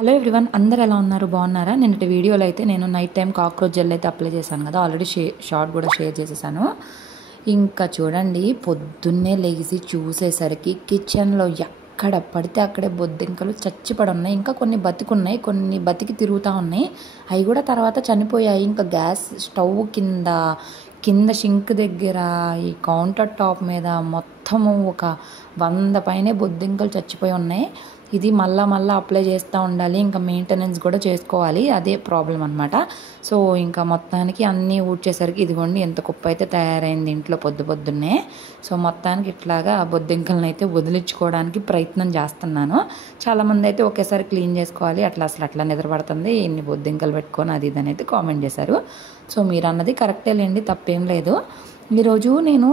Hello everyone, అందరూ ఎలా ఉన్నారు? బాగున్నారా? నిన్నటి వీడియోలో అయితే నేను నైట్ టైం కాక్రోచ్ జెల్ అయితే అప్లై చేశాను కదా, ఆల్రెడీ షార్ట్ కూడా షేర్ చేసేసాను. ఇంకా చూడండి, పొద్దున్నే లేచి చూసేసరికి కిచెన్లో ఎక్కడ పడితే అక్కడే బొద్దింకలు చచ్చిపడి ఉన్నాయి. ఇంకా కొన్ని బతికున్నాయి, కొన్ని బతికి తిరుగుతూ ఉన్నాయి. అవి కూడా తర్వాత చనిపోయాయి. ఇంకా గ్యాస్ స్టవ్ కింద షింక్ దగ్గర, ఈ కౌంటర్ టాప్ మీద మొత్తము ఒక 100 పైనే బొద్దింకలు చచ్చిపోయి ఉన్నాయి. ఇది మళ్ళా అప్లై చేస్తూ ఉండాలి, ఇంకా మెయింటెనెన్స్ కూడా చేసుకోవాలి. అదే ప్రాబ్లం అనమాట. సో ఇంకా మొత్తానికి అన్నీ ఊడ్చేసరికి ఇదిగోండి ఎంత కుప్ప అయితే తయారైంది ఇంట్లో పొద్దున్నే. సో మొత్తానికి ఇట్లాగా బొద్దింకలను అయితే వదిలించుకోవడానికి ప్రయత్నం చేస్తున్నాను. చాలామంది అయితే ఒకేసారి క్లీన్ చేసుకోవాలి, అట్లా నిద్రపడుతుంది, ఇన్ని బొద్దింకలు పెట్టుకొని అది ఇది అనేది కామెంట్ చేశారు. సో మీరు అన్నది కరెక్టే లేండి, తప్పేం లేదు. ఈరోజు నేను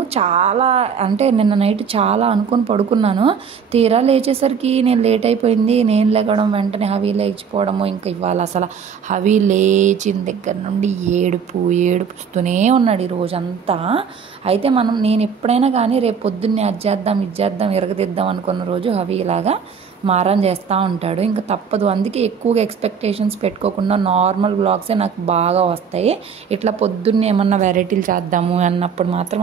నిన్న నైట్ చాలా అనుకొని పడుకున్నాను. తీరా లేచేసరికి నేను లేట్ అయిపోయింది. నేను లేగడం వెంటనే హవీ లేచిపోవడము. ఇంకా ఇవాళ అసలు హవీ లేచిన దగ్గర నుండి ఏడుపుస్తూనే ఉన్నాడు ఈ రోజంతా. అయితే నేను ఎప్పుడైనా కానీ రేపు పొద్దున్నే అది చేద్దాం ఇరగదిద్దాం అనుకున్న రోజు హవీ ఇలాగా మారం చేస్తూ ఉంటాడు. ఇంకా తప్పదు, అందుకే ఎక్కువగా ఎక్స్పెక్టేషన్స్ పెట్టుకోకుండా నార్మల్ వ్లాగ్సే నాకు బాగా వస్తాయి. ఇట్లా పొద్దున్నే ఏమన్నా వెరైటీలు చేద్దాము అన్నప్పుడు మాత్రం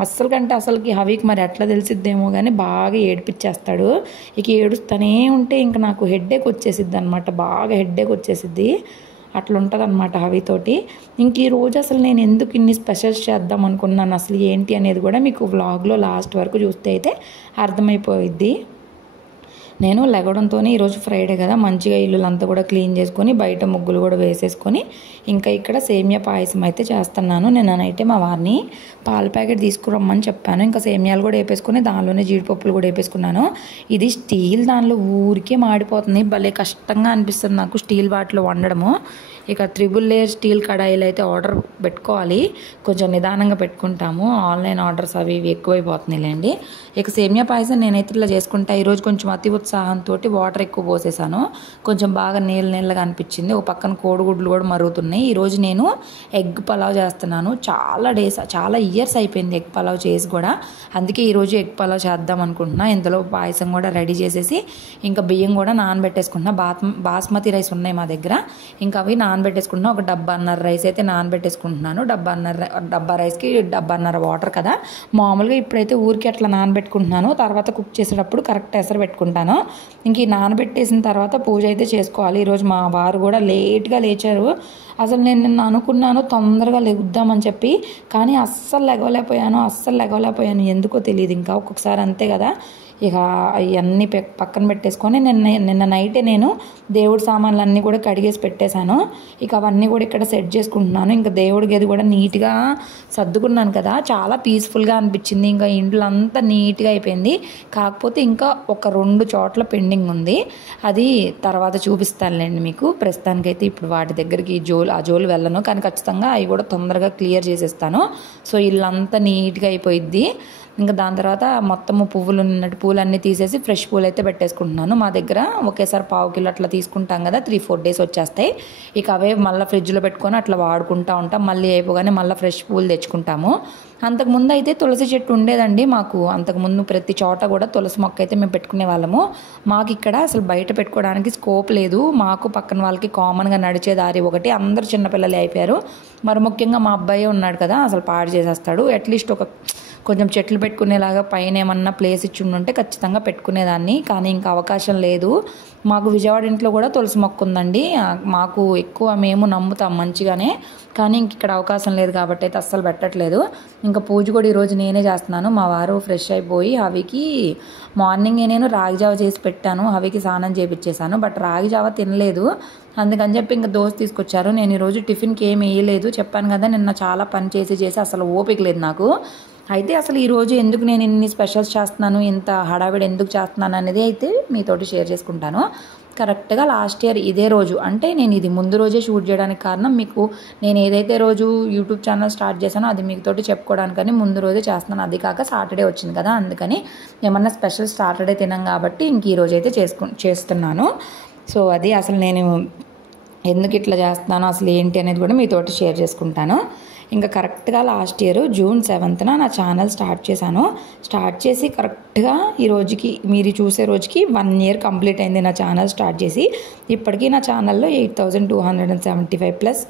అస్సలకి హవీకి మరి ఎట్లా తెలిసిద్దేమో కానీ బాగా ఏడిపించేస్తాడు. ఇక ఏడుస్తూనే ఉంటే ఇంకా నాకు హెడ్ఏక్ వచ్చేసిద్ది అనమాట, బాగా హెడ్ఏక్ వచ్చేసిద్ది. అట్లా ఉంటుంది అనమాట హవీతోటి. ఇంక ఈరోజు అసలు నేను ఎందుకు ఇన్ని స్పెషల్స్ చేద్దాం అనుకున్నాను, అసలు ఏంటి అనేది కూడా మీకు వ్లాగ్లో లాస్ట్ వరకు చూస్తే అయితే అర్థమైపోయిద్ది. నేను లెగడంతో ఈరోజు ఫ్రైడే కదా, మంచిగా ఇల్లులంతా కూడా క్లీన్ చేసుకొని బయట ముగ్గులు కూడా వేసేసుకొని ఇంకా ఇక్కడ సేమియా పాయసం అయితే చేస్తున్నాను. నేనైతే మా వారిని పాల ప్యాకెట్ తీసుకురమ్మని చెప్పాను. ఇంకా సేమియాలు కూడా వేపేసుకొని దానిలోనే జీడిపప్పులు కూడా వేపేసుకున్నాను. ఇది స్టీల్ దానిలో ఊరికే మాడిపోతుంది, భలే కష్టంగా అనిపిస్తుంది నాకు స్టీల్ వాటిలో వండడము. ఇక 3 లేయర్ స్టీల్ కడాయిలు అయితే ఆర్డర్ పెట్టుకోవాలి, కొంచెం నిదానంగా పెట్టుకుంటాము. ఆన్లైన్ ఆర్డర్స్ అవి ఎక్కువైపోతున్నాయిలేండి. ఇక సేమియా పాయసం నేనైతే ఇట్లా చేసుకుంటా. ఈరోజు కొంచెం అతి ఉత్సాహంతో వాటర్ ఎక్కువ పోసేసాను, కొంచెం బాగా నీళ్ళగా అనిపించింది. ఒక పక్కన కోడిగుడ్లు కూడా మరుగుతున్నాయి. ఈరోజు నేను ఎగ్ పలావ్ చేస్తున్నాను. చాలా ఇయర్స్ అయిపోయింది ఎగ్ పలావ్ చేసి కూడా, అందుకే ఈరోజు ఎగ్ పలావ్ చేద్దాం అనుకుంటున్నా. ఇంతలో పాయసం కూడా రెడీ చేసేసి ఇంకా బియ్యం కూడా నానబెట్టేసుకుంటున్నా. బాస్మతి రైస్ ఉన్నాయి మా దగ్గర, ఇంకా అవి నానబెట్టేసుకుంటున్నా. ఒక 1.5 రైస్ అయితే నానబెట్టేసుకుంటున్నాను. 1.5 రైస్కి 1.5 వాటర్ కదా. మామూలుగా ఇప్పుడైతే ఊరికి అట్లా నానబెట్టుకుంటున్నాను, తర్వాత కుక్ చేసేటప్పుడు కరెక్ట్ ఎసరు పెట్టుకుంటాను. ఇంక ఈ నానబెట్టేసిన తర్వాత పూజ అయితే చేసుకోవాలి. ఈరోజు మా వారు కూడా లేట్గా లేచారు. అసలు నేను నిన్న అనుకున్నాను తొందరగా లెగుద్దామని చెప్పి, కానీ అస్సలు లెగవలేకపోయాను, ఎందుకో తెలియదు. ఇంకా ఒక్కొక్కసారి అంతే కదా. ఇక అవన్నీ పక్కన పెట్టేసుకొని నిన్న నైటే నేను దేవుడి సామాన్లు అన్నీ కూడా కడిగేసి పెట్టేశాను. ఇక అవన్నీ కూడా ఇక్కడ సెట్ చేసుకుంటున్నాను. ఇంకా దేవుడి గది కూడా నీట్గా సర్దుకున్నాను కదా, చాలా పీస్ఫుల్గా అనిపించింది. ఇంకా ఇంట్లో అంతా నీట్గా అయిపోయింది. కాకపోతే ఇంకా ఒక 2 చోట్ల పెండింగ్ ఉంది, అది తర్వాత చూపిస్తానులేండి మీకు. ప్రస్తుతానికైతే ఇప్పుడు వాటి దగ్గరికి ఆ జోలు వెళ్ళను, కానీ ఖచ్చితంగా అవి కూడా తొందరగా క్లియర్ చేసేస్తాను. సో ఇల్లంతా నీట్గా అయిపోయిద్ది. ఇంకా దాని తర్వాత మొత్తము పూలన్నీ తీసేసి ఫ్రెష్ పూలు అయితే పెట్టేసుకుంటున్నాను. మా దగ్గర ఒకేసారి 1/2 కిలో అట్లా తీసుకుంటాం కదా, 3-4 డేస్ వచ్చేస్తాయి. ఇక అవే మళ్ళీ ఫ్రిడ్జ్లో పెట్టుకొని అట్లా వాడుకుంటూ ఉంటాం. మళ్ళీ అయిపోగానే మళ్ళీ ఫ్రెష్ పూలు తెచ్చుకుంటాము. అంతకుముందు అయితే తులసి చెట్టు ఉండేదండి మాకు. అంతకుముందు ప్రతి చోట కూడా తులసి మొక్క అయితే మేము పెట్టుకునే వాళ్ళము. మాకు ఇక్కడ అసలు బయట పెట్టుకోవడానికి స్కోప్ లేదు. మాకు పక్కన వాళ్ళకి కామన్గా నడిచే దారి ఒకటి, అందరూ చిన్నపిల్లలే అయిపోయారు. మరి ముఖ్యంగా మా అబ్బాయి ఉన్నాడు కదా, అసలు పాడు చేసేస్తాడు. అట్లీస్ట్ కొంచెం చెట్లు పెట్టుకునేలాగా పైన ఏమన్నా ప్లేస్ ఇచ్చి ఉంటే ఖచ్చితంగా పెట్టుకునేదాన్ని, కానీ ఇంకా అవకాశం లేదు. మాకు విజయవాడ ఇంట్లో కూడా తులసి మొక్క ఉందండి, మాకు ఎక్కువ మేము నమ్ముతాం మంచిగానే, కానీ ఇంక ఇక్కడ అవకాశం లేదు కాబట్టి అయితే అస్సలు పెట్టట్లేదు. ఇంకా పూజ కూడా ఈరోజు నేనే చేస్తున్నాను. మా వారు ఫ్రెష్ అయిపోయి హవికి మార్నింగే నేను రాగి జావ చేసి పెట్టాను, హవికి స్నానం చేయించేసాను. బట్ రాగి జావ తినలేదు, అందుకని చెప్పి ఇంకా దోశ తీసుకొచ్చారు. నేను ఈరోజు టిఫిన్కి ఏమి వేయలేదు, చెప్పాను కదా నిన్న చాలా పని చేసి అసలు ఓపిక లేదు నాకు. అయితే అసలు ఈరోజు ఎందుకు నేను ఇన్ని స్పెషల్స్ చేస్తున్నాను, ఇంత హడావిడి ఎందుకు చేస్తున్నాను అనేది అయితే మీతోటి షేర్ చేసుకుంటాను. కరెక్ట్గా లాస్ట్ ఇయర్ ఇదే రోజు, అంటే నేను ఇది ముందు రోజే షూట్ చేయడానికి కారణం, మీకు నేను ఏదైతే రోజు యూట్యూబ్ ఛానల్ స్టార్ట్ చేశానో అది మీతోటి చెప్పుకోవడానికని ముందు రోజే చేస్తున్నాను. అది కాక సాటర్డే వచ్చింది కదా, అందుకని ఏమన్నా స్పెషల్ సాటర్డే తినాం కాబట్టి ఇంక ఈరోజు అయితే చేస్తున్నాను. సో అది అసలు నేను ఎందుకు ఇట్లా చేస్తున్నానో అసలు ఏంటి అనేది కూడా మీతోటి షేర్ చేసుకుంటాను. ఇంకా కరెక్ట్గా లాస్ట్ ఇయర్ జూన్ 7th నా ఛానల్ స్టార్ట్ చేశాను. స్టార్ట్ చేసి కరెక్ట్గా ఈ రోజుకి మీరు చూసే రోజుకి 1 year కంప్లీట్ అయింది నా ఛానల్ స్టార్ట్ చేసి. ఇప్పటికీ నా ఛానల్లో 8275 ప్లస్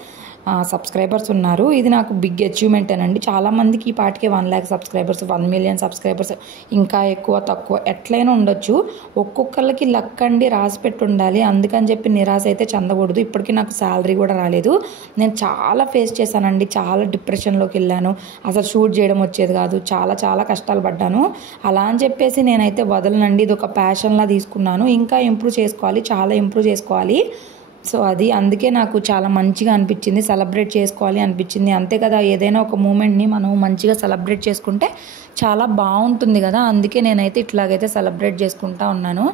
సబ్స్క్రైబర్స్ ఉన్నారు. ఇది నాకు బిగ్ అచీవ్మెంట్ అనండి. చాలామందికి ఈ పాటికే 1 lakh సబ్స్క్రైబర్స్, 1 million సబ్స్క్రైబర్స్, ఇంకా ఎక్కువ తక్కువ ఎట్లయినా ఉండొచ్చు. ఒక్కొక్కరికి లక్ అండి రాసి పెట్టి ఉండాలి. అందుకని చెప్పి నిరాశ అయితే చెందకూడదు. ఇప్పటికీ నాకు శాలరీ కూడా రాలేదు. నేను చాలా ఫేస్ చేశానండి. చాలా డిప్రెషన్లోకి వెళ్ళాను. అసలు షూట్ చేయడం వచ్చేది కాదు. చాలా చాలా కష్టాలు పడ్డాను. అలా అని చెప్పేసి నేనైతే వదలనండి. ఇది ఒక ప్యాషన్లా తీసుకున్నాను. ఇంకా ఇంప్రూవ్ చేసుకోవాలి, చాలా ఇంప్రూవ్ చేసుకోవాలి. సో అది అందుకే నాకు చాలా మంచిగా అనిపించింది. సెలబ్రేట్ చేసుకోవాలి అనిపించింది. అంతే కదా, ఏదైనా ఒక మూమెంట్ని మనం మంచిగా సెలబ్రేట్ చేసుకుంటే చాలా బాగుంటుంది కదా. అందుకే నేనైతే ఇట్లాగైతే సెలబ్రేట్ చేసుకుంటా ఉన్నాను.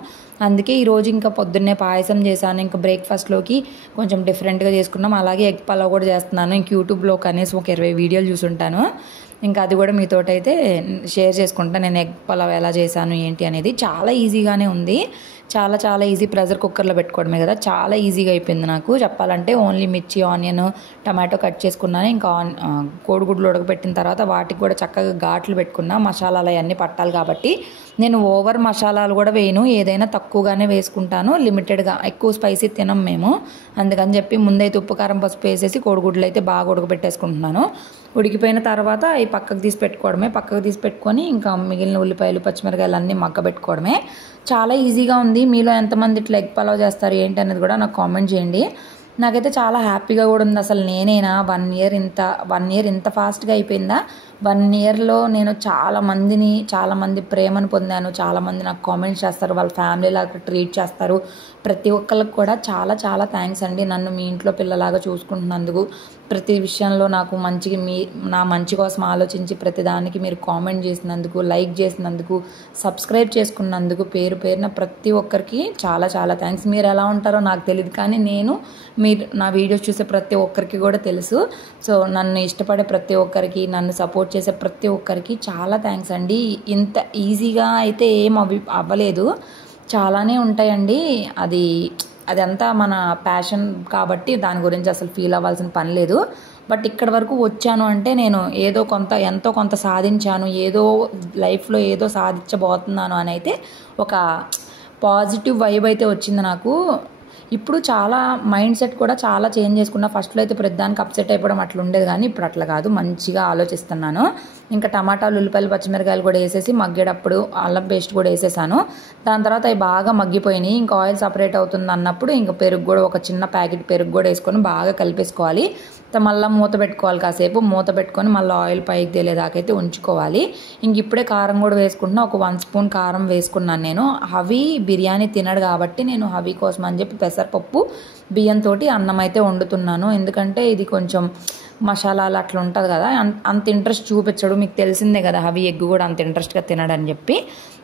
అందుకే ఈరోజు ఇంకా పొద్దున్నే పాయసం చేశాను. ఇంకా బ్రేక్ఫాస్ట్లోకి కొంచెం డిఫరెంట్గా చేసుకున్నాం. అలాగే ఎగ్ పలావ్ కూడా చేస్తున్నాను. ఇంక యూట్యూబ్లో కనీసం ఒక 20 వీడియోలు చూసుంటాను. ఇంకా అది కూడా మీతోటైతే షేర్ చేసుకుంటాను. నేను ఎగ్ పలావ్ ఎలా చేశాను ఏంటి అనేది. చాలా ఈజీగానే ఉంది. చాలా చాలా ఈజీ. ప్రెషర్ కుక్కర్లో పెట్టుకోవడమే కదా, చాలా ఈజీగా అయిపోయింది నాకు చెప్పాలంటే. ఓన్లీ మిర్చి, ఆనియన్, టమాటో కట్ చేసుకున్నాను. ఇంకా కోడిగుడ్లు ఉడకబెట్టిన తర్వాత వాటికి కూడా చక్కగా ఘాట్లు పెట్టుకున్నా. మసాలాలు అవన్నీ పట్టాలి కాబట్టి నేను ఓవర్ మసాలాలు కూడా వేయను. ఏదైనా తక్కువగానే వేసుకుంటాను, లిమిటెడ్గా. ఎక్కువ స్పైసీ తినం మేము. అందుకని చెప్పి ముందైతే ఉప్పు, కారం, పసుపు వేసేసి కోడిగుడ్లు అయితే బాగా ఉడకబెట్టేసుకుంటున్నాను. ఉడికిపోయిన తర్వాత అవి పక్కకు తీసి పెట్టుకోవడమే. పక్కకు తీసి పెట్టుకొని ఇంకా మిగిలిన ఉల్లిపాయలు, పచ్చిమిరకాయలు అన్నీ మగ్గబెట్టుకోవడమే. చాలా ఈజీగా ఉంది. మీలో ఎంతమంది ఇట్లా ఎగ్ పలావ్ చేస్తారు ఏంటి అనేది కూడా నాకు కామెంట్ చేయండి. నాకైతే చాలా హ్యాపీగా కూడా ఉంది. అసలు నేనేనా 1 year ఇంత ఫాస్ట్గా అయిపోయిందా? 1 yearలో నేను చాలామంది ప్రేమను పొందాను. చాలామంది నాకు కామెంట్స్ చేస్తారు, వాళ్ళ ఫ్యామిలీ లాగా ట్రీట్ చేస్తారు. ప్రతి ఒక్కరికి కూడా చాలా చాలా థ్యాంక్స్ అండి. నన్ను మీ ఇంట్లో పిల్లలాగా చూసుకుంటున్నందుకు, ప్రతి విషయంలో నాకు నా మంచి కోసం ఆలోచించి ప్రతిదానికి మీరు కామెంట్ చేసినందుకు, లైక్ చేసినందుకు, సబ్స్క్రైబ్ చేసుకున్నందుకు పేరు పేరున ప్రతి ఒక్కరికి చాలా చాలా థ్యాంక్స్. మీరు ఎలా ఉంటారో నాకు తెలియదు, కానీ మీరు నా వీడియోస్ చూసే ప్రతి ఒక్కరికి కూడా తెలుసు. సో నన్ను ఇష్టపడే ప్రతి ఒక్కరికి, నన్ను సపోర్ట్ చేసే ప్రతి ఒక్కరికి చాలా థ్యాంక్స్ అండి. ఇంత ఈజీగా అయితే ఏం అవ్వలేదు, చాలానే ఉంటాయండి. అదంతా మన ప్యాషన్ కాబట్టి దాని గురించి అసలు ఫీల్ అవ్వాల్సిన పని లేదు. బట్ ఇక్కడ వరకు వచ్చాను అంటే నేను ఎంతో కొంత సాధించాను, ఏదో లైఫ్లో ఏదో సాధించబోతున్నాను అని అయితే ఒక పాజిటివ్ వైబ్ అయితే వచ్చింది నాకు. ఇప్పుడు చాలా మైండ్ సెట్ కూడా చాలా చేంజ్ చేసుకున్నా. ఫస్ట్లో అయితే ప్రతిదానికి అప్సెట్ అయిపోవడం అట్లా ఉండేది, కానీ ఇప్పుడు అట్లా కాదు, మంచిగా ఆలోచిస్తున్నాను. ఇంకా టమాటాలు, ఉల్లిపాయలు, పచ్చిమిరకాయలు కూడా వేసేసి మగ్గేటప్పుడు అల్లం పేస్ట్ కూడా వేసేసాను. దాని తర్వాత అవి బాగా మగ్గిపోయినాయి. ఇంకా ఆయిల్ సపరేట్ అవుతుంది అన్నప్పుడు ఇంకా పెరుగు కూడా, ఒక చిన్న ప్యాకెట్ పెరుగు కూడా వేసుకొని బాగా కలిపేసుకోవాలి. మళ్ళీ మూత పెట్టుకోవాలి. కాసేపు మూత పెట్టుకొని మళ్ళీ ఆయిల్ పైకి తేలేదాకైతే ఉంచుకోవాలి. ఇంక ఇప్పుడే కారం కూడా వేసుకుంటున్నా. ఒక 1 spoon కారం వేసుకున్నాను నేను. హవి బిర్యానీ తినడు కాబట్టి నేను హవి కోసం అని చెప్పి పెసరపప్పు, బియ్యంతో అన్నం అయితే వండుతున్నాను. ఎందుకంటే ఇది కొంచెం మసాలాలు అట్లా ఉంటుంది కదా, అంత ఇంట్రెస్ట్ చూపించడు. మీకు తెలిసిందే కదా, హవి ఎగ్ కూడా అంత ఇంట్రెస్ట్గా తినడని చెప్పి.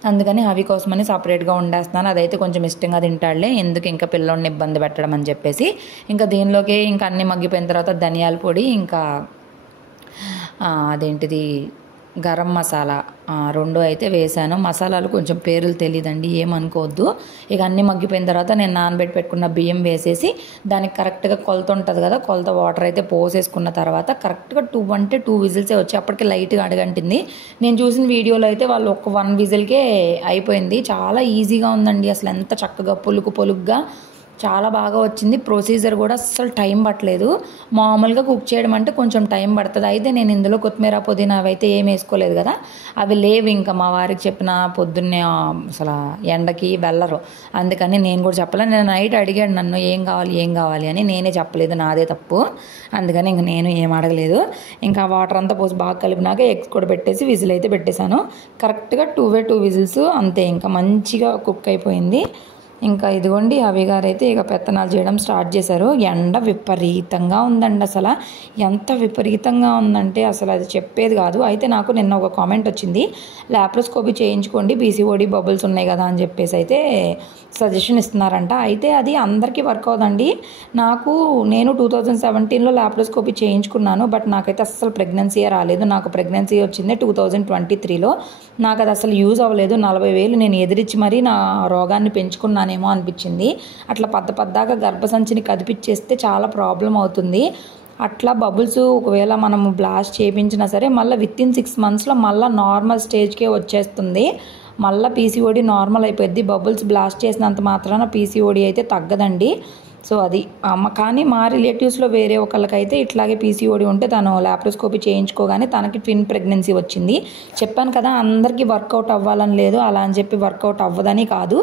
అందుకని హవి కోసమని సపరేట్గా వండేస్తున్నాను. అదైతే కొంచెం ఇష్టంగా తింటాడులే, ఎందుకు ఇంకా పిల్లోడిని ఇబ్బంది పెట్టడం అని చెప్పేసి. ఇంకా దీనిలోకి ఇంకా అన్నీ మగ్గిపోయిన తర్వాత ధనియాల పొడి, ఇంకా అదేంటిది గరం మసాలా 2 అయితే వేసాను. మసాలాలు కొంచెం పేర్లు తెలియదండి, ఏమనుకోవద్దు. ఇక అన్నీ మగ్గిపోయిన తర్వాత నేను నానబెట్టి పెట్టుకున్న బియ్యం వేసేసి దానికి కరెక్ట్గా కొలత ఉంటుంది కదా, కొలత వాటర్ అయితే పోసేసుకున్న తర్వాత కరెక్ట్గా 2 విజిల్సే వచ్చి అప్పటికి లైట్గా అడగంటింది. నేను చూసిన వీడియోలో అయితే వాళ్ళు ఒక 1 విజిల్కే అయిపోయింది. చాలా ఈజీగా ఉందండి. అసలు ఎంత చక్కగా పొలుగ్గా చాలా బాగా వచ్చింది. ప్రొసీజర్ కూడా అస్సలు టైం పట్టలేదు. మామూలుగా కుక్ చేయడం అంటే కొంచెం టైం పడుతుంది. అయితే నేను ఇందులో కొత్తిమీర, పుదీనా అవి అయితే ఏం వేసుకోలేదు కదా, అవి లేవు. ఇంకా మా వారికి చెప్పిన పొద్దున్నే అసలు ఎండకి వెళ్ళరు, అందుకని నేను కూడా చెప్పలేదు. నేను నైట్ అడిగాడు నన్ను ఏం కావాలి అని, నేనే చెప్పలేదు, నాదే తప్పు. అందుకని ఇంక నేను ఏం అడగలేదు. ఇంకా వాటర్ అంతా పోసి బాగా కలిపినాక ఎగ్స్ కూడా పెట్టేసి విజిల్ అయితే పెట్టేశాను. కరెక్ట్గా 2 విజిల్స్ అంతే, ఇంకా మంచిగా కుక్ అయిపోయింది. ఇంకా ఇదిగోండి అవి గారు అయితే ఇక పెత్తనాలు చేయడం స్టార్ట్ చేశారు. ఎండ విపరీతంగా ఉందండి. అసలు ఎంత విపరీతంగా ఉందంటే అసలు అది చెప్పేది కాదు. అయితే నాకు నిన్న ఒక కామెంట్ వచ్చింది, లాప్రోస్కోపీ చేయించుకోండి, పీసీఓడి బబుల్స్ ఉన్నాయి కదా అని చెప్పేసి అయితే సజెషన్ ఇస్తున్నారంట. అయితే అది అందరికీ వర్క్ అవుదండి. నేను 2017లో లాప్రోస్కోపీ చేయించుకున్నాను. బట్ నాకైతే అస్సలు ప్రెగ్నెన్సీయే రాలేదు. నాకు ప్రెగ్నెన్సీ వచ్చింది 2023లో. నాకు అది అసలు యూజ్ అవ్వలేదు. 40,000 నేను ఎదిరించి మరీ నా రోగాన్ని పెంచుకున్నానేమో అనిపించింది. అట్లా పద్దాగా గర్భసంచిని కదిపిచ్చేస్తే చాలా ప్రాబ్లం అవుతుంది. అట్లా బబుల్స్ ఒకవేళ మనము బ్లాస్ట్ చేయించినా సరే మళ్ళీ విత్ ఇన్ 6 monthsలో మళ్ళీ నార్మల్ స్టేజ్కే వచ్చేస్తుంది. మళ్ళీ పీసీఓడి నార్మల్ అయిపోద్ది. బబుల్స్ బ్లాస్ట్ చేసినంత మాత్రాన పీసీఓడి అయితే తగ్గదండి. సో అది కానీ మా రిలేటివ్స్లో వేరే ఒకళ్ళకైతే ఇట్లాగే పీసీఓడి ఉంటే తను లాప్రోస్కోపీ చేయించుకోగానే తనకి ట్విన్ ప్రెగ్నెన్సీ వచ్చింది. చెప్పాను కదా అందరికీ వర్కౌట్ అవ్వాలని లేదు, అలా అని చెప్పి వర్కౌట్ అవ్వదని కాదు.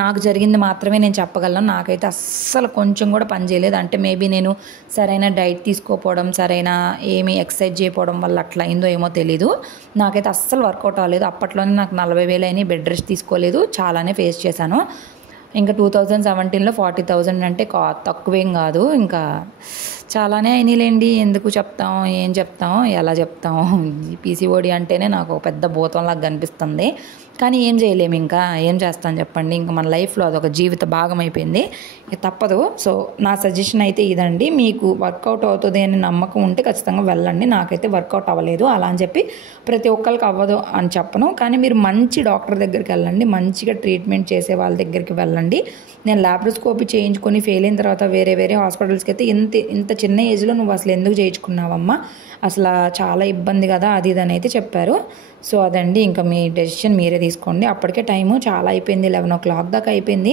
నాకు జరిగింది మాత్రమే నేను చెప్పగలను. నాకైతే అస్సలు కొంచెం కూడా పని చేయలేదు. అంటే మేబీ నేను సరైన డైట్ తీసుకోకపోవడం, సరైన ఏమీ ఎక్సర్సైజ్ చేయకపోవడం వల్ల అట్లా అయిందో ఏమో తెలీదు. నాకైతే అస్సలు వర్కౌట్ అవ్వలేదు. అప్పట్లోనే నాకు 40,000 అయినాయి. బెడ్ రెస్ట్ తీసుకోలేదు, చాలానే ఫేస్ చేశాను. ఇంకా 2017లో 40,000 అంటే తక్కువేం కాదు. ఇంకా చాలానే అయినాయిలేండి. ఎందుకు చెప్తాం, ఏం చెప్తాం, ఎలా చెప్తాం. పీసీఓడి అంటేనే నాకు ఒక పెద్ద భూతంలాగా కనిపిస్తుంది. కానీ ఏం చేయలేము, ఇంకా ఏం చేస్తాను చెప్పండి. ఇంకా మన లైఫ్లో అదొక జీవిత భాగం అయిపోయింది, తప్పదు. సో నా సజెషన్ అయితే ఇదండి. మీకు వర్కౌట్ అవుతుంది అని నమ్మకం ఉంటే ఖచ్చితంగా వెళ్ళండి. నాకైతే వర్కౌట్ అవ్వలేదు, అలా అని చెప్పి ప్రతి ఒక్కరికి అవ్వదు అని చెప్పను. కానీ మీరు మంచి డాక్టర్ దగ్గరికి వెళ్ళండి, మంచిగా ట్రీట్మెంట్ చేసే వాళ్ళ దగ్గరికి వెళ్ళండి. నేను లాప్రోస్కోపీ చేయించుకొని ఫెయిల్ అయిన తర్వాత వేరే హాస్పిటల్స్కి అయితే ఇంత చిన్న ఏజ్లో నువ్వు అసలు ఎందుకు చేయించుకున్నావమ్మా, అసలు చాలా ఇబ్బంది కదా అది ఇది అని అయితే చెప్పారు. సో అదండి, ఇంకా మీ డెసిషన్ మీరే తీసుకోండి. అప్పటికే టైము చాలా అయిపోయింది, 11 o'clock దాకా అయిపోయింది.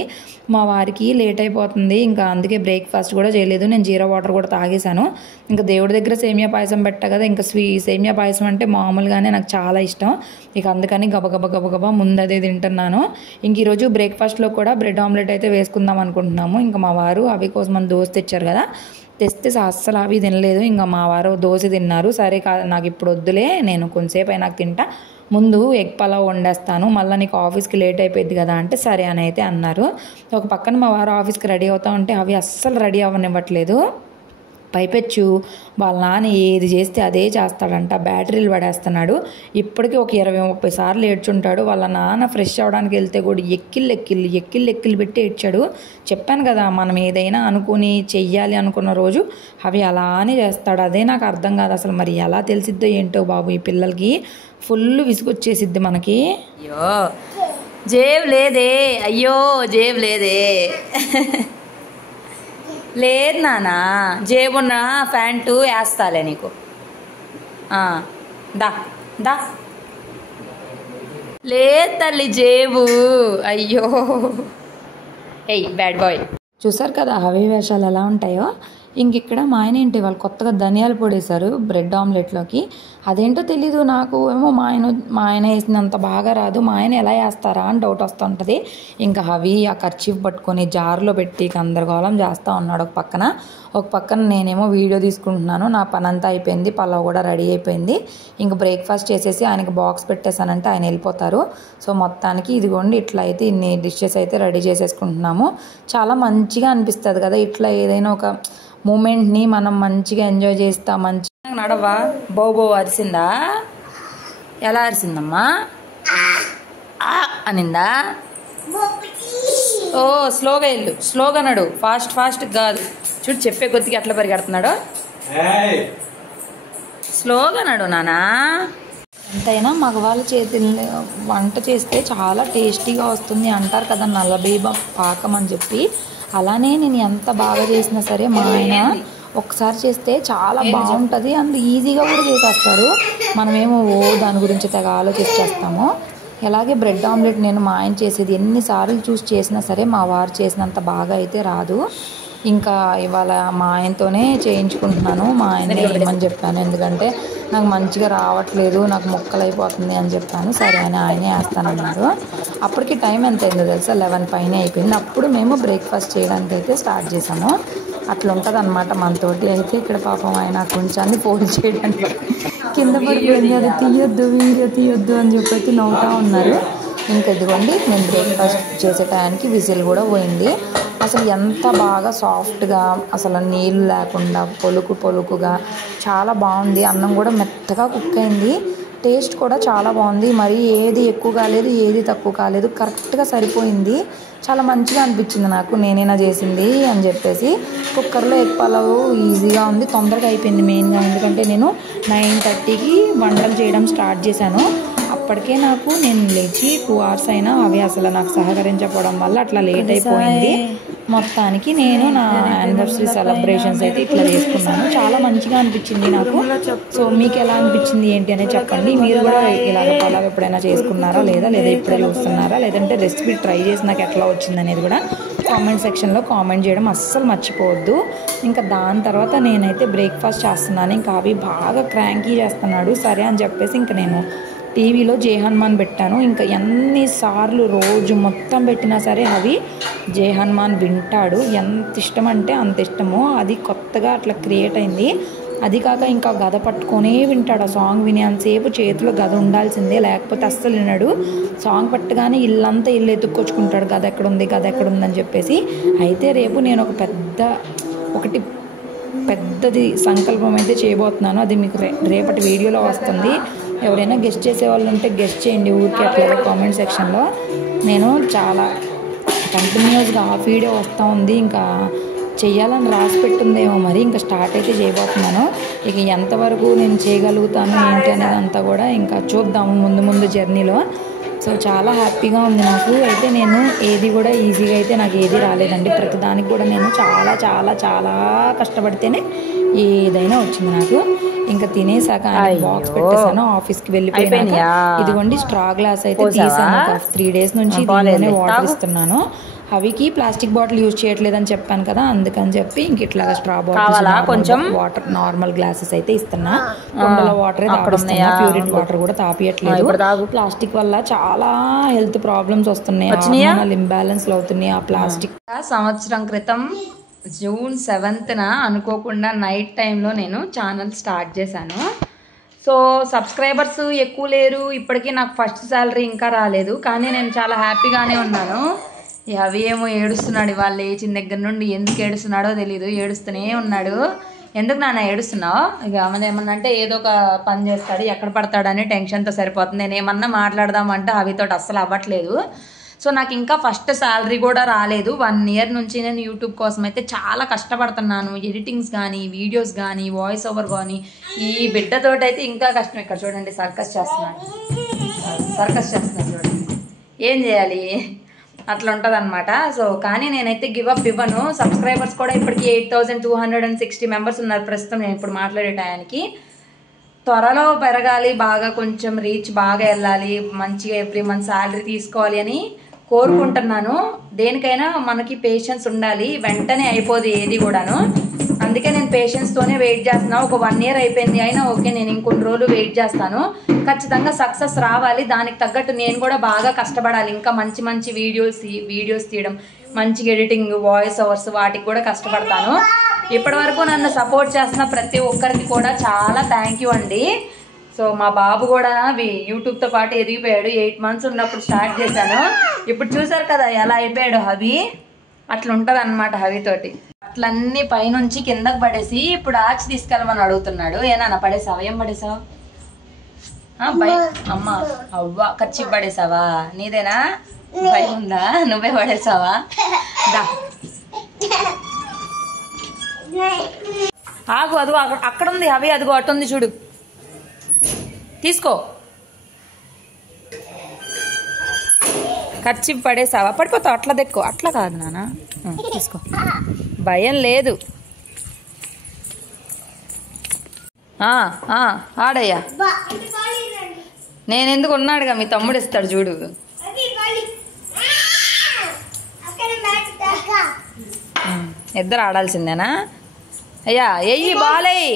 మా వారికి లేట్ అయిపోతుంది, ఇంకా అందుకే బ్రేక్ఫాస్ట్ కూడా చేయలేదు. నేను జీరా వాటర్ కూడా తాగేశాను. ఇంకా దేవుడి దగ్గర సేమియా పాయసం పెట్టా కదా, ఇంకా సేమియా పాయసం అంటే మామూలుగానే నాకు చాలా ఇష్టం. ఇక అందుకని గబగబా ముందు అదే తింటున్నాను. ఇంక ఈరోజు బ్రేక్ఫాస్ట్లో కూడా బ్రెడ్ ఆమ్లెట్ అయితే వేసుకుందాం అనుకుంటున్నాము. ఇంకా మా వారు అవి కోసం మన దోశ తెచ్చారు కదా, తెస్తే అస్సలు అవి తినలేదు. ఇంకా మా వారు దోశ తిన్నారు. సరే నాకు ఇప్పుడు వద్దులే, నేను కొంతసేపు అయినాక తింటా, ముందు ఎగ్ పలావ్ వండేస్తాను, మళ్ళీ నీకు ఆఫీస్కి లేట్ అయిపోయింది కదా అంటే సరే అని అయితే అన్నారు. ఒక పక్కన మా వారు ఆఫీస్కి రెడీ అవుతా ఉంటే అవి అస్సలు రెడీ అవ్వనివ్వట్లేదు. పైపెచ్చు వాళ్ళ నాన్న ఏది చేస్తే అదే చేస్తాడంట, బ్యాటరీలు పడేస్తున్నాడు. ఇప్పటికీ ఒక 20-30 సార్లు ఏడ్చుంటాడు. వాళ్ళ నాన్న ఫ్రెష్ అవ్వడానికి వెళ్తే కూడా ఎక్కిళ్ళు పెట్టి ఏడ్చాడు. చెప్పాను కదా, మనం ఏదైనా అనుకుని చెయ్యాలి అనుకున్న రోజు అవి అలానే చేస్తాడు. అదే నాకు అర్థం కాదు అసలు, మరి ఎలా తెలిసిద్దో ఏంటో బాబు. ఈ పిల్లలకి ఫుల్ విసుగొచ్చేసిద్ది మనకి. అయ్యో జేబు లేదే, లేదు నాన్న, జేబున్న ప్యాంటు వేస్తాలే నీకు. దా లేదు తల్లి జేబు. అయ్యో బ్యాడ్ బాయ్. చూసారు కదా హవీ వేషాలు ఎలా ఉంటాయో. ఇంక ఇక్కడ మా ఆయన ఏంటి వాళ్ళు కొత్తగా ధనియాల పొడి వేశారు బ్రెడ్ ఆమ్లెట్లోకి. అదేంటో తెలీదు నాకు, ఏమో మా ఆయన వేసినంత బాగా రాదు. మా ఆయన ఎలా వేస్తారా అని డౌట్ వస్తూ ఉంటుంది. ఇంకా అవి ఆ కర్చీఫ్ పట్టుకొని జార్లో పెట్టి గందరగోళం చేస్తూ ఉన్నాడు. ఒక పక్కన నేనేమో వీడియో తీసుకుంటున్నాను. నా పని అంతా అయిపోయింది, పలావ్ కూడా రెడీ అయిపోయింది. ఇంక బ్రేక్ఫాస్ట్ చేసేసి ఆయనకి బాక్స్ పెట్టేశానంటే ఆయన వెళ్ళిపోతారు. సో మొత్తానికి ఇదిగోండి ఇట్లా అయితే ఇన్ని డిషెస్ అయితే రెడీ చేసేసుకుంటున్నాము. చాలా మంచిగా అనిపిస్తుంది కదా ఇట్లా ఏదైనా ఒక మూమెంట్ని మనం మంచిగా ఎంజాయ్ చేస్తాం. మంచిగా నడవా బో అరిసిందా, ఎలా అరిసిందమ్మా, అనిందా. ఓ స్లోగా వెళ్ళు, స్లోగా నడు, ఫాస్ట్ కాదు. చూడు చెప్పే కొద్దిగా ఎట్లా పరిగెడుతున్నాడు. స్లోగా నడు నానా. ఎంతైనా మగవాళ్ళ చేతులు వంట చేస్తే చాలా టేస్టీగా వస్తుంది అంటారు కదా, నల్లబీబ పాకం అని చెప్పి. అలానే నేను ఎంత బాగా చేసినా సరే మా ఆయన ఒకసారి చేస్తే చాలా బాగుంటుంది, అండ్ ఈజీగా కూడా చేసేస్తారు. మనమేమో దాని గురించి తెగ ఆలోచిస్తాము. అలాగే బ్రెడ్ ఆమ్లెట్ నేను మా ఆయన చేసేది ఎన్నిసార్లు చూసి చేసినా సరే మా వారు చేసినంత బాగా అయితే రాదు. ఇంకా ఇవాళ మా ఆయనతోనే చేయించుకుంటున్నాను. మా ఆయన ఏమని చెప్పాను, ఎందుకంటే నాకు మంచిగా రావట్లేదు, నాకు ముక్కలు అయిపోతుంది అని చెప్పాను. సరే అని ఆయనే వేస్తానన్నారు. అప్పటికి టైం ఎంత అయిందో తెలుసా, 11 పైన అయిపోయింది. అప్పుడు మేము బ్రేక్ఫాస్ట్ చేయడానికి అయితే స్టార్ట్ చేసాము. అట్లా ఉంటుంది అనమాట మనతోటి. అయితే ఇక్కడ పాపం ఆయన కొంచెం ఫోన్ చేయడానికి కింద పడిపోయింది, అది వీడియో తీయొద్దు అని చెప్పి నవ్వుతూ ఉన్నారు. ఇంకా ఇదిగోండి నేను బ్రేక్ఫాస్ట్ చేసే టైంకి విజిల్ కూడా పోయింది. అసలు ఎంత బాగా సాఫ్ట్గా, అసలు నీళ్ళు లేకుండా పొలుకుగా చాలా బాగుంది. అన్నం కూడా మెత్తగా కుక్ అయింది. టేస్ట్ కూడా చాలా బాగుంది. మరి ఏది ఎక్కువ కాలేదు, ఏది తక్కువ కాలేదు, కరెక్ట్గా సరిపోయింది. చాలా మంచిగా అనిపించింది నాకు, నేనైనా చేసింది అని చెప్పేసి. కుక్కర్లో ఎగ్ పలావ్ ఈజీగా ఉంది, తొందరగా అయిపోయింది మెయిన్గా. ఎందుకంటే నేను 9:30కి వంటలు చేయడం స్టార్ట్ చేశాను. అప్పటికే నేను లేచి 2 hours అయినా అవి అసలు నాకు సహకరించకపోవడం వల్ల అట్లా లేట్ అయిపోయింది. మొత్తానికి నేను నా యానివర్సరీ సెలబ్రేషన్స్ అయితే ఇట్లా చేసుకున్నాను. చాలా మంచిగా అనిపించింది నాకు. సో మీకు ఎలా అనిపించింది ఏంటి అనేది చెప్పండి. మీరు కూడా ఇలాగ ఎప్పుడైనా చేసుకున్నారా లేదా ఇప్పుడే చూస్తున్నారా, లేదంటే రెసిపీ ట్రై చేసి నాకు ఎట్లా వచ్చింది అనేది కూడా కామెంట్ సెక్షన్లో కామెంట్ చేయడం అస్సలు మర్చిపోవద్దు. ఇంకా దాని తర్వాత నేనైతే బ్రేక్ఫాస్ట్ చేస్తున్నాను. ఇంకా అవి బాగా క్రాంకీ చేస్తున్నాడు. సరే అని చెప్పేసి ఇంకా నేను టీవీలో జై హనుమాన్ పెట్టాను. ఇంకా ఎన్నిసార్లు రోజు మొత్తం పెట్టినా సరే అవి జై హనుమాన్ వింటాడు. ఎంత ఇష్టం అంటే అంత ఇష్టము. అది కొత్తగా అట్లా క్రియేట్ అయింది. అది కాక ఇంకా గద పట్టుకొనే వింటాడు. ఆ సాంగ్ వినేంతసేపు చేతిలో గద ఉండాల్సిందే, లేకపోతే అస్సలు వినడు. సాంగ్ పట్టగానే ఇల్లంతా ఇల్లు ఎత్తుక్కొచ్చుకుంటాడు, గద ఎక్కడుందని చెప్పేసి. అయితే రేపు నేను ఒకటి పెద్దది సంకల్పం అయితే చేయబోతున్నాను. అది మీకు రేపటి వీడియోలో వస్తుంది. ఎవరైనా గెస్ట్ చేసే వాళ్ళు ఉంటే గెస్ట్ చేయండి ఊరికి అట్లా కామెంట్ సెక్షన్లో. నేను చాలా కంటిన్యూస్గా హాఫ్ వీడియో వస్తూ ఉంది. ఇంకా చెయ్యాలని రాసి పెట్టుందేమో మరి. ఇంకా స్టార్ట్ అయితే చేయబోతున్నాను. ఇక ఎంతవరకు నేను చేయగలుగుతాను ఏంటి అనేది అంతా కూడా ఇంకా చూద్దాము ముందు జర్నీలో. సో చాలా హ్యాపీగా ఉంది నాకు. అయితే నేను ఏది కూడా ఈజీగా అయితే నాకు ఏది రాలేదండి. ప్రతిదానికి కూడా నేను చాలా చాలా చాలా కష్టపడితేనే ఏదైనా వచ్చింది నాకు. ఇంకా తినేసాక బాక్స్ పెట్టేసాను. ఆఫీస్కి వెళ్ళిపోయినాక ఇదిగోండి స్ట్రా గ్లాస్ అయితే తీసాను. 3 days నుంచి దీనిలోనే వాటర్ ఇస్తున్నాను. అవికి ప్లాస్టిక్ బాటిల్ యూజ్ చేయట్లేదని చెప్పాను కదా, అందుకని చెప్పి ఇంక ఇట్లాగా స్ట్రా బాటిల్ కొంచెం వాటర్ నార్మల్ గ్లాసెస్ అయితే ఇస్తున్నా. కుండలో వాటర్ తాపిస్తున్నా, ప్యూరిట్ వాటర్ కూడా తాపియట్లేదు. ప్లాస్టిక్ వల్ల చాలా హెల్త్ ప్రాబ్లమ్స్ వస్తున్నాయి, ఇంబ్యాలెన్స్ అవుతున్నాయి ఆ ప్లాస్టిక్. సంవత్సరం క్రితం June 7th అనుకోకుండా నైట్ టైంలో నేను ఛానల్ స్టార్ట్ చేశాను. సో సబ్స్క్రైబర్స్ ఎక్కువ లేరు. ఇప్పటికీ నాకు ఫస్ట్ శాలరీ ఇంకా రాలేదు, కానీ నేను చాలా హ్యాపీగానే ఉన్నాను. అవి ఏమో ఏడుస్తున్నాడు ఇవాళ లేచిన దగ్గర నుండి. ఎందుకు ఏడుస్తున్నాడో తెలీదు, ఏడుస్తూనే ఉన్నాడు. ఎందుకు నాన్న ఏడుస్తున్నావు? ఇక ఆమె ఏమన్నా అంటే ఏదో ఒక పని చేస్తాడు, ఎక్కడ పడతాడని టెన్షన్తో సరిపోతుంది. నేను ఏమన్నా మాట్లాడదామంటే అవితోటి అస్సలు అవ్వట్లేదు. సో నాకు ఇంకా ఫస్ట్ శాలరీ కూడా రాలేదు. 1 year నుంచి నేను యూట్యూబ్ కోసం అయితే చాలా కష్టపడుతున్నాను. ఎడిటింగ్స్ కానీ, వీడియోస్ కానీ, వాయిస్ ఓవర్ కానీ. ఈ బిడ్డతోటి అయితే ఇంకా కష్టం. ఇక్కడ చూడండి సర్కస్ చేస్తున్నాడు చూడండి. ఏం చేయాలి, అట్లా ఉంటుంది అనమాట. సో కానీ నేనైతే గివ్ అప్ ఇవ్వను. సబ్స్క్రైబర్స్ కూడా ఇప్పటికి 8260 మెంబర్స్ ఉన్నారు ప్రస్తుతం నేను ఇప్పుడు మాట్లాడే టయానికి. త్వరలో పెరగాలి, బాగా కొంచెం రీచ్ బాగా వెళ్ళాలి, మంచిగా ఎవ్రీ మంత్ శాలరీ తీసుకోవాలి అని కోరుకుంటున్నాను. దేనికైనా మనకి పేషెన్స్ ఉండాలి, వెంటనే అయిపోదు ఏది కూడాను. అందుకే నేను పేషెన్స్తోనే వెయిట్ చేస్తున్నాను. ఒక 1 year అయిపోయింది అయినా ఓకే, నేను ఇంకొన్ని రోజులు వెయిట్ చేస్తాను. ఖచ్చితంగా సక్సెస్ రావాలి. దానికి తగ్గట్టు నేను కూడా బాగా కష్టపడాలి. ఇంకా మంచి మంచి వీడియోస్ తీయడం, మంచిగా ఎడిటింగ్, వాయిస్ ఓవర్స్, వాటికి కూడా కష్టపడతాను. ఇప్పటి వరకు నన్ను సపోర్ట్ చేస్తున్న ప్రతి ఒక్కరికి కూడా చాలా థ్యాంక్ యూ అండి. సో మా బాబు కూడా యూట్యూబ్తో పాటు ఎదిగిపోయాడు. 8 months ఉన్నప్పుడు స్టార్ట్ చేశాను. ఇప్పుడు చూసారు కదా ఎలా అయిపోయాడు హవి. అట్లా ఉంటుంది అనమాట హవితోటి. అట్లన్నీ పైనుంచి కిందకు పడేసి ఇప్పుడు ఆచి తీసుకెళ్ళమని అడుగుతున్నాడు. ఏనా పడేసావా? ఏం పడేసావు? అమ్మ అవ్వ కచ్చి పడేసావా? నీదేనా? భయం ఉందా? నువ్వే పడేసావా? ఆగు, అదిగో అక్కడ ఉంది అవి, అదిగో అటు ఉంది చూడు, తీసుకో. ఖర్చు పడేసావా? పడిపోతావు. అట్లా దెక్కో, అట్లా కాదు నాన్న, తీసుకో, భయం లేదు. ఆడయ్యా, నేనెందుకు ఉన్నాడుగా, మీ తమ్ముడు ఇస్తాడు చూడు. ఇద్దరు ఆడాల్సిందేనా? అయ్యా ఎయ్యి, బాలయ్యి,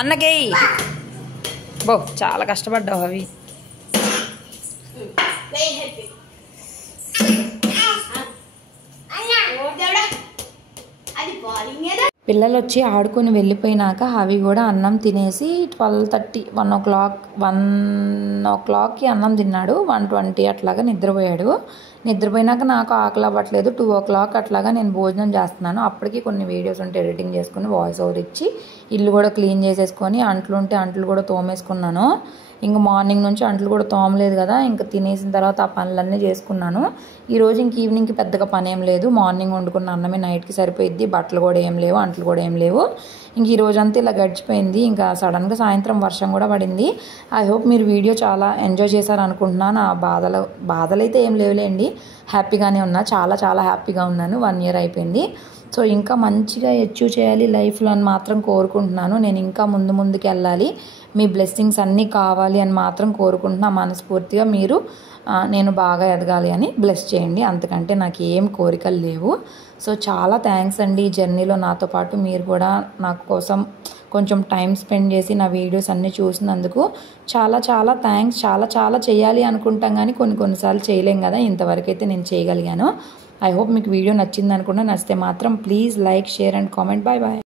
అన్నకేయి. బో చాలా కష్టపడ్డావు అవి. పిల్లలు వచ్చి ఆడుకొని వెళ్ళిపోయినాక అవి కూడా అన్నం తినేసి 12:30, 1 o'clockకి అన్నం తిన్నాడు. 1:20 అట్లాగా నిద్రపోయాడు. నిద్రపోయినాక నాకు ఆకలి అవ్వట్లేదు. 2 o'clock అట్లాగా నేను భోజనం చేస్తున్నాను. అప్పటికి కొన్ని వీడియోస్ ఉంటే ఎడిటింగ్ చేసుకుని వాయిస్ ఓవర్ ఇచ్చి ఇల్లు కూడా క్లీన్ చేసేసుకొని అంట్లు ఉంటే అంట్లు కూడా తోమేసుకున్నాను. ఇంక మార్నింగ్ నుంచి అంట్లు కూడా తోమలేదు కదా, ఇంకా తినేసిన తర్వాత ఆ పనులన్నీ చేసుకున్నాను. ఈరోజు ఇంక ఈవినింగ్కి పెద్దగా పని ఏం లేదు, మార్నింగ్ వండుకున్న అన్నమే నైట్కి సరిపోయిద్ది. బట్టలు కూడా ఏం లేవు, అంట్లు కూడా ఏం లేవు. ఇంక ఈ రోజంతా ఇలా గడిచిపోయింది. ఇంకా సడన్గా సాయంత్రం వర్షం కూడా పడింది. ఐ హోప్ మీరు వీడియో చాలా ఎంజాయ్ చేశారు అనుకుంటున్నాను. ఆ బాధలు అయితే ఏం లేవులేండి, హ్యాపీగానే ఉన్నా, చాలా చాలా హ్యాపీగా ఉన్నాను. 1 year అయిపోయింది. సో ఇంకా మంచిగా అచీవ్ చేయాలి లైఫ్లో అని మాత్రం కోరుకుంటున్నాను. నేను ఇంకా ముందుకు వెళ్ళాలి, మీ బ్లెస్సింగ్స్ అన్నీ కావాలి అని మాత్రం కోరుకుంటున్నా మనస్ఫూర్తిగా. మీరు నేను బాగా ఎదగాలి అని బ్లెస్ చేయండి, అంతకంటే నాకు ఏం కోరికలు లేవు. సో చాలా థ్యాంక్స్ అండి. ఈ జర్నీలో నాతో పాటు మీరు కూడా నా కోసం కొంచెం టైం స్పెండ్ చేసి నా వీడియోస్ అన్నీ చూసినందుకు చాలా చాలా థ్యాంక్స్. చాలా చాలా చేయాలి అనుకుంటాం కానీ కొన్నిసార్లు చేయలేం కదా, ఇంతవరకు అయితే నేను చేయగలిగాను. ఐ హోప్ మీకు వీడియో నచ్చింది అనుకుంటా. నచ్చితే మాత్రం please like, share and comment. Bye bye.